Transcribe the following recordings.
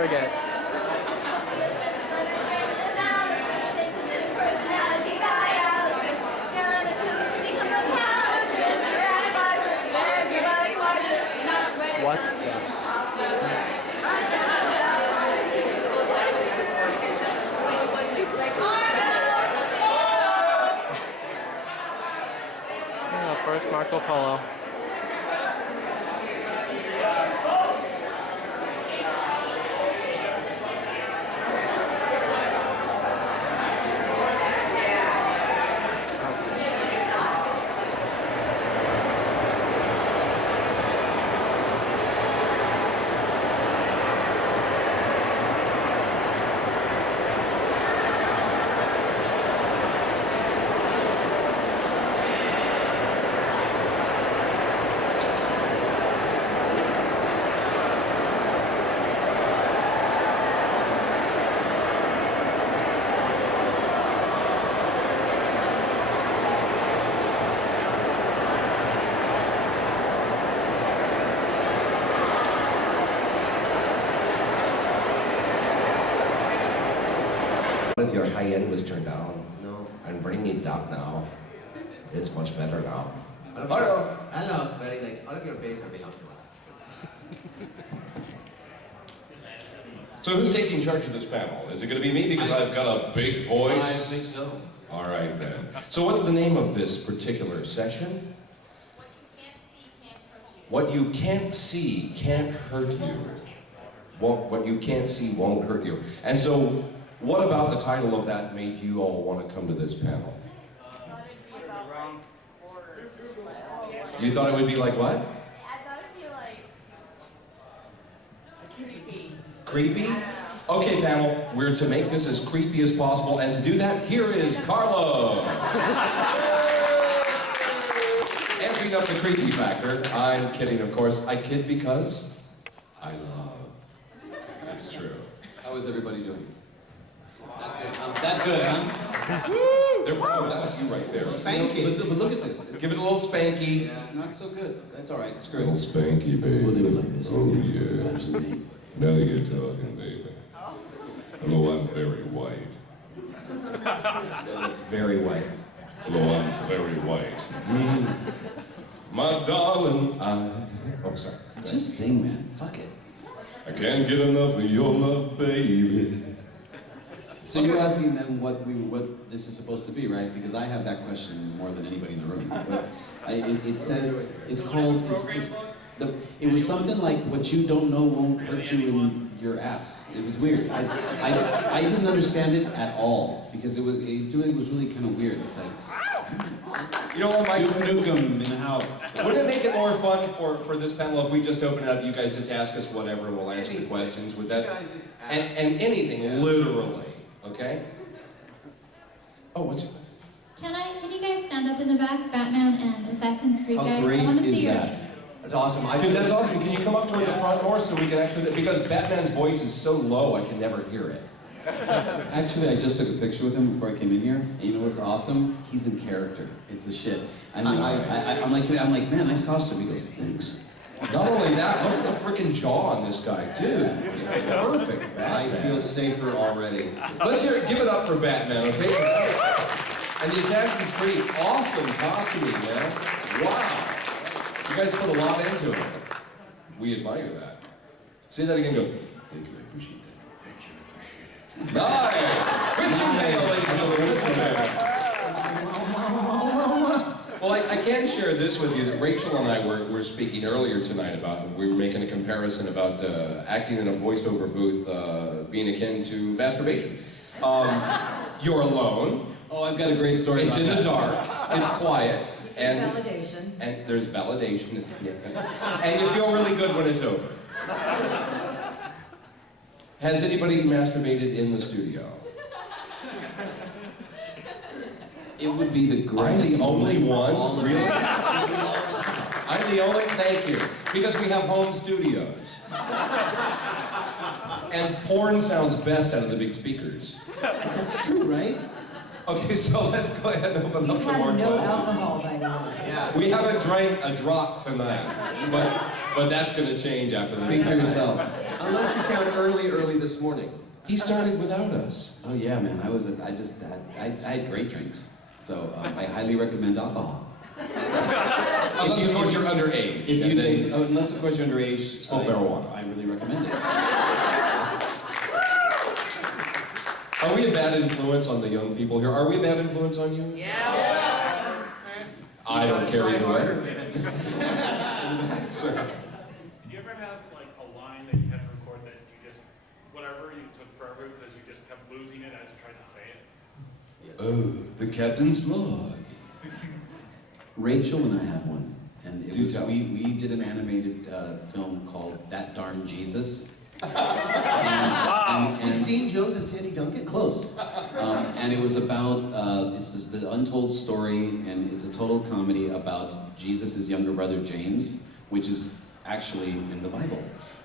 forget it. What the? Yeah, first Marco Polo. If your high end was turned down, No. I'm bringing it up now. It's much better now. Hello. Hello. Very nice. All of your bass are belong to us. So who's taking charge of this panel? Is it going to be me because I've got a big voice? I think so. All right then. So what's the name of this particular session? What you can't see can't hurt you. What you can't see won't hurt you. And so, what about the title of that made you all want to come to this panel? You thought it would be like what? I thought it'd be like creepy. Creepy? Okay, panel, we're to make this as creepy as possible, and to do that, here is Carlos! Amping up the creepy factor. I'm kidding, of course. I kid because I love. It's true. How is everybody doing? That good, huh? Woo! They're proud. That was you right there. Spanky. But look at this. Give it a little spanky. Yeah, it's not so good. That's all right. Screw Little it. spanky, baby. We'll do it like this. Oh, yeah. Absolutely. Now you're talking, baby. Hello, I'm very white. It's very white. Hello, I'm very white. My darling, Oh, sorry. Just sing, man. Fuck it. I can't get enough of your love, baby. So you're asking them what this is supposed to be, right? Because I have that question more than anybody in the room. But it said it's called it was something like what you don't know won't hurt you in your ass. It was weird. I didn't understand it at all because it was really kind of weird. It's like, You know what, Mike? Duke Nukem in the house. Wouldn't it make it more fun for this panel if we just open it up, you guys just ask us whatever, and we'll answer the questions with that? And anything, literally, okay? Oh, what's it? Can you guys stand up in the back, Batman and Assassin's Creed How guys? great I want to is see your. that? That's awesome. Dude, that's awesome. Can you come up toward the front more so we can actually, because Batman's voice is so low, I can never hear it. Actually, I just took a picture with him before I came in here. And you know what's awesome? He's in character. It's the shit. I'm like, man, nice costume. He goes, thanks. Not only that, look at the freaking jaw on this guy, dude. Perfect. I feel safer already. Let's hear it. Give it up for Batman, okay? And the Assassin's Creed, awesome costuming, man. Wow. You guys put a lot into it. We admire that. Say that again. Go. Thank you. I appreciate that. Thank you. I appreciate it. Nice. Christian Bale, ladies and gentlemen. Christian Bale. Well, I can share this with you that Rachel and I were speaking earlier tonight about, we were making a comparison about acting in a voiceover booth being akin to masturbation. You're alone. Oh, I've got a great story. It's in the dark. It's quiet. And Validation. And there's validation. And you feel really good when it's over. Has anybody masturbated in the studio? It would be the I'm greatest. the only one? Really? Really? I'm the only, thank you. Because we have home studios. And porn sounds best out of the big speakers. That's true, right? Okay, so let's go ahead and open up You've the more had no questions. alcohol, by the way. Yeah. We haven't drank a drop tonight, but that's going to change after this. Speak for yourself. Unless you count early this morning. He started without us. Oh yeah, man. I had great drinks. So I highly recommend alcohol. Unless, of course, you're underage. If you take, unless of course you're underage, Smoke marijuana. I really recommend it. Are we a bad influence on the young people here? Are we a bad influence on you? Yeah. I don't care either way. Sir. Did you ever have like a line that you had to record that you just, whatever, you took forever because you just kept losing it as you tried to say it? Oh, the captain's log. Rachel and I have one, and Do tell. we did an animated film called That Darn Jesus. And Dean Jones and Sandy Duncan? Close. And it was about, it's the untold story, and it's a total comedy about Jesus' younger brother James, which is actually in the Bible.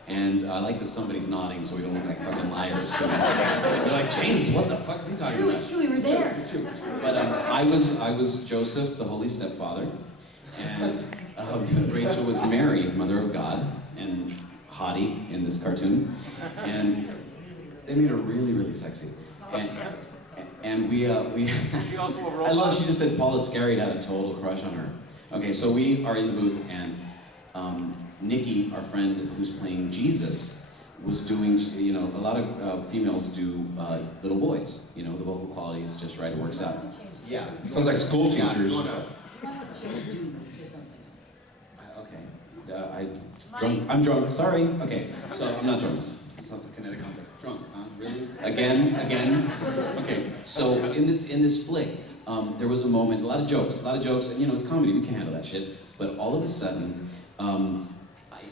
And I like that somebody's nodding so we don't look like fucking liars. You know? They're like, James, what the fuck is he talking about? It's true, we were there. It's true. But I was Joseph, the holy stepfather, and Rachel was Mary, mother of God, and hottie in this cartoon, and they made her really, really sexy. And we She also a robot. I love she just said Paula Masquerade had a total crush on her. Okay, so we are in the booth, and Nikki, our friend who's playing Jesus, was doing, you know, a lot of females do little boys. You know, the vocal quality is just right, it works out. Yeah. Sounds like school teachers. Okay. I'm drunk. Sorry. Okay. So I'm not drunk. It's not the ConnectiCon. Drunk, huh? Really? Again? Okay. So in this flick, there was a moment, a lot of jokes, and you know, it's comedy, we can handle that shit. But all of a sudden,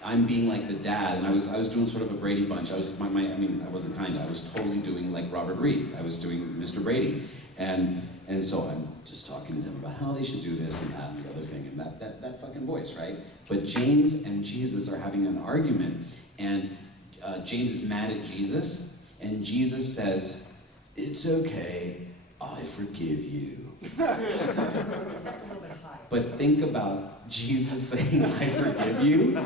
I'm being like the dad, and I was doing sort of a Brady Bunch. I was I wasn't kinda. I was totally doing like Robert Reed. I was doing Mr. Brady, and so I'm just talking to them about how they should do this and that and the other thing, and that fucking voice, right? But James and Jesus are having an argument, and James is mad at Jesus, and Jesus says, "It's okay, I forgive you." Except a little bit high. But think about Jesus saying, "I forgive you,"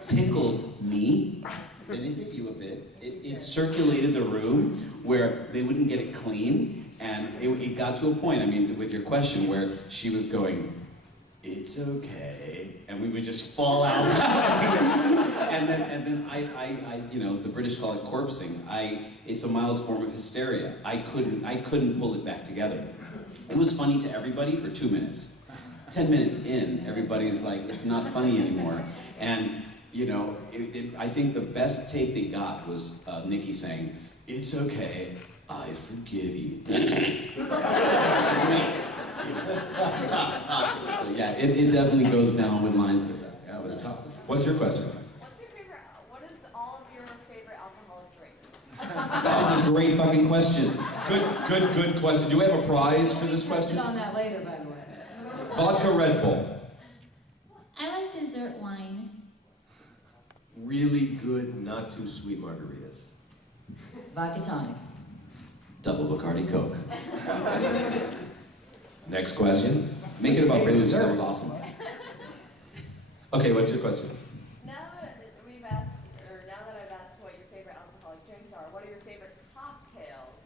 tickled me, then it hit you a bit. It circulated the room where they wouldn't get it clean, and it got to a point, I mean, with your question, where she was going, "It's okay," and we would just fall out. and then I, you know, the British call it corpsing. It's a mild form of hysteria. I couldn't pull it back together. It was funny to everybody for 2 minutes. 10 minutes in, everybody's like, it's not funny anymore. And, you know, I think the best take they got was Nikki saying, "It's okay, I forgive you." So yeah, it definitely goes down with lines like that. Yeah, it was tough. What's your question? What is all of your favorite alcoholic drinks? That is a great fucking question. Good question. Do we have a prize for this Question question? on that later, by the way. Vodka Red Bull. I like dessert wine. Really good, not too sweet margaritas. Vodka tonic. Double Bacardi Coke. Next question. Make it about Favorite booze, that dessert. was awesome. Okay, what's your question? Now that I've asked what your favorite alcoholic drinks are, what are your favorite cocktails?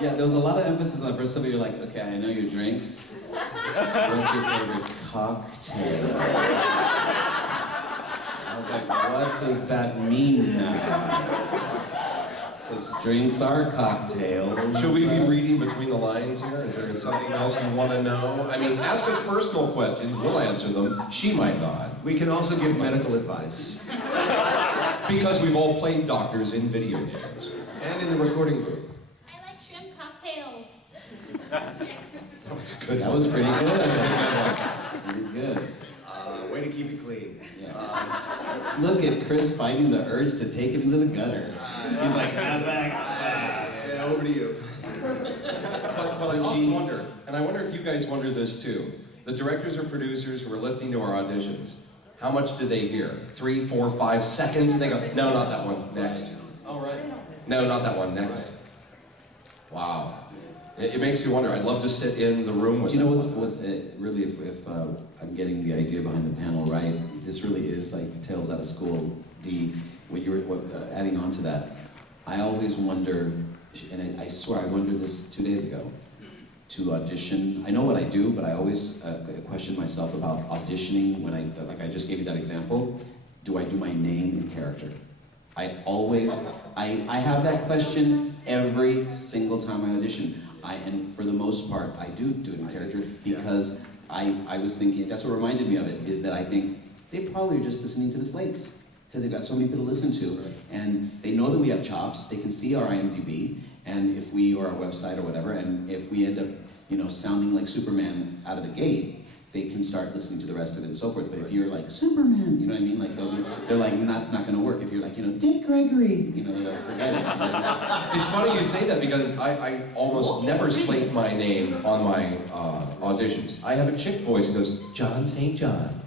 There was a lot of emphasis on the first time. You're like, okay, I know your drinks. What's your favorite cocktail? I was like, what does that mean now? Because drinks are cocktails. Should we be reading between the lines here? Is there something else you want to know? I mean, ask us personal questions. We'll answer them. She might not. We can also give medical advice. Because we've all played doctors in video games. And in the recording booth. I like shrimp cocktails. That was a good That one. was pretty good. Pretty good. Way to keep it clean. Yeah. Look at Chris fighting the urge to take it into the gutter. He's like, Yeah, over to you. But I also wonder, and I wonder if you guys wonder this too, the directors or producers who are listening to our auditions, how much do they hear? 3, 4, 5 seconds? And they go, no, not that one, next. All right. No, not that one, next. Wow. It makes you wonder. I'd love to sit in the room with Do you know them. what's really, if I'm getting the idea behind the panel right, this really is like Tales Out of School. When you were adding on to that, I always wonder, and I swear I wondered this 2 days ago, to audition. I know what I do, but I always question myself about auditioning when like I just gave you that example. Do I do my name in character? I have that question every single time I audition. And for the most part, I do it in character because I was thinking, that's what reminded me of it, is that I think they probably are just listening to the slates because they've got so many people to listen to, and they know that we have chops, they can see our IMDb, and if we, or our website or whatever, and if we end up, sounding like Superman out of the gate, they can start listening to the rest of it and so forth. But if you're like, Superman, you know what I mean? Like, they're like, that's not gonna work. If you're like, Dick Gregory, they'll forget it. It's funny you say that because I almost never slate my name on my auditions. I have a chick voice that goes, John St. John.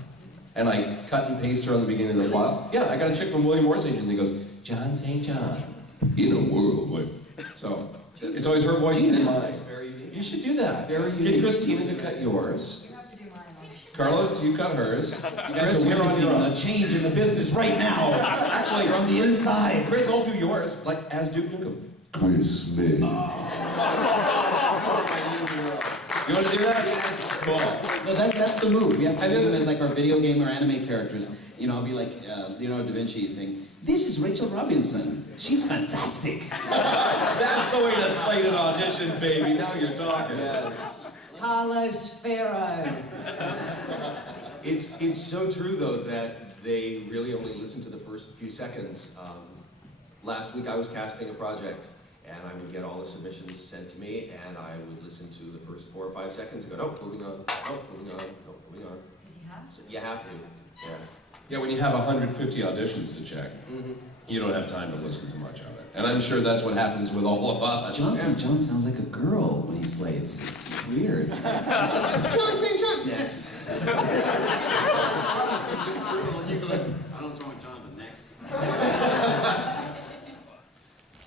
And I cut and paste her on the beginning of the file. Yeah, I got a chick from William Morris Agency that goes, John St. John, in a world where... So, it's always her voice in mine. You should do that. Get Christina to cut yours. You have to do mine. Carla, you cut hers. You guys are witnessing a change in the business right now. Actually, you're on the inside. Chris, I'll do yours, like as Duke Nukem. Chris Smith. You want to do that? Yes. Cool. No, that's the move. We have to do them as like our video game or anime characters. I'll be like Leonardo da Vinci saying, "This is Rachel Robinson. She's fantastic." That's the way to slate an audition, baby. Now you're talking. Yes. Carlos Ferro. It's so true though that they really only listen to the first few seconds. Last week I was casting a project and I would get all the submissions sent to me and I would listen to the first 4 or 5 seconds and go, nope, moving on, nope, moving on, nope, moving on. Does he have? So you have to, yeah. Yeah, when you have 150 auditions to check, you don't have time to listen to much of it. And I'm sure that's what happens with all of us. John St. John sounds like a girl when he slates. It's weird. John St. John, next. I don't know what's wrong with John, but next.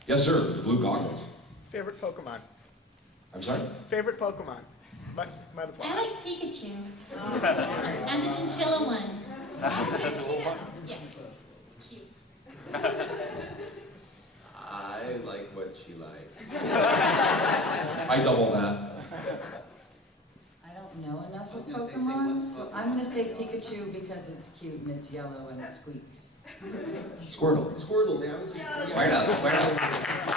Yes, sir, the blue goggles. Favorite Pokemon? I'm sorry? Favorite Pokemon? Might as well. I like Pikachu. And the chinchilla one. Yes, it's cute. I like what she likes. I double that. I don't know enough of I was gonna say, say Pokemon, what's so Pokemon? I'm gonna say Pikachu because it's cute and it's yellow and it squeaks. Squirtle. Squirtle, man. Right up, right up.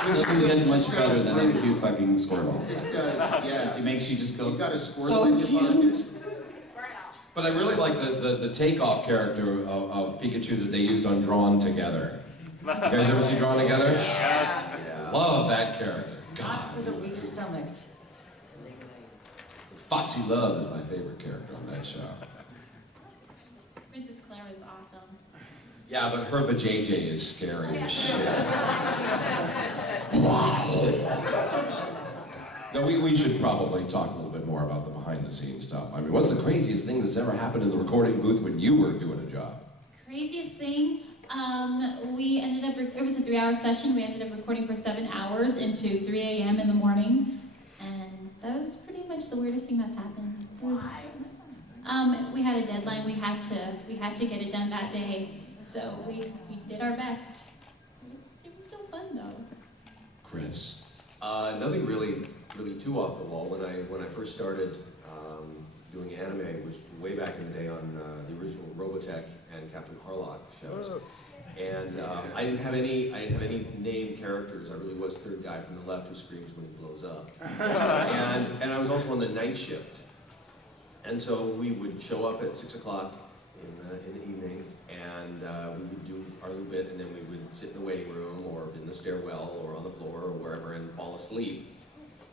It doesn't get much better than a cute fucking Squirtle. Yeah. It makes you just go, You've got a Squirtle so in your pocket. cute. But I really like the takeoff character of Pikachu that they used on Drawn Together. You guys ever see Drawn Together? Yes. Yeah. Love that character. God. Not for the weak-stomached. Foxy Love is my favorite character on that show. Princess Clara is awesome. Yeah, but her vajayjay is scary as shit. No, we should probably talk a little bit more about the behind-the-scenes stuff. I mean, what's the craziest thing that's ever happened in the recording booth when you were doing a job? Craziest thing, we ended up, it was a 3-hour session. We ended up recording for 7 hours into 3 a.m. in the morning. And that was pretty much the weirdest thing that's happened. It was, we had a deadline. We had to get it done that day. So we did our best. It was still fun though. Chris. Nothing really too off the wall. When I first started doing anime, which was way back in the day on the original Robotech and Captain Harlock shows. And I didn't have any named characters. I really was third guy from the left who screams when he blows up. And I was also on the night shift. And so we would show up at 6 o'clock in the evening, and we would do our little bit, and then we would sit in the waiting room or in the stairwell or on the floor or wherever and fall asleep.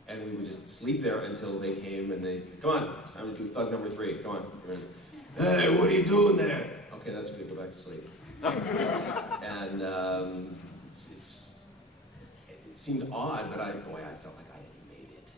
And we would just sleep there until they came and they said, come on, I'm gonna do thug number 3, come on. Hey, what are you doing there? Okay, that's good, go back to sleep. And it seemed odd, but I felt like I had made it.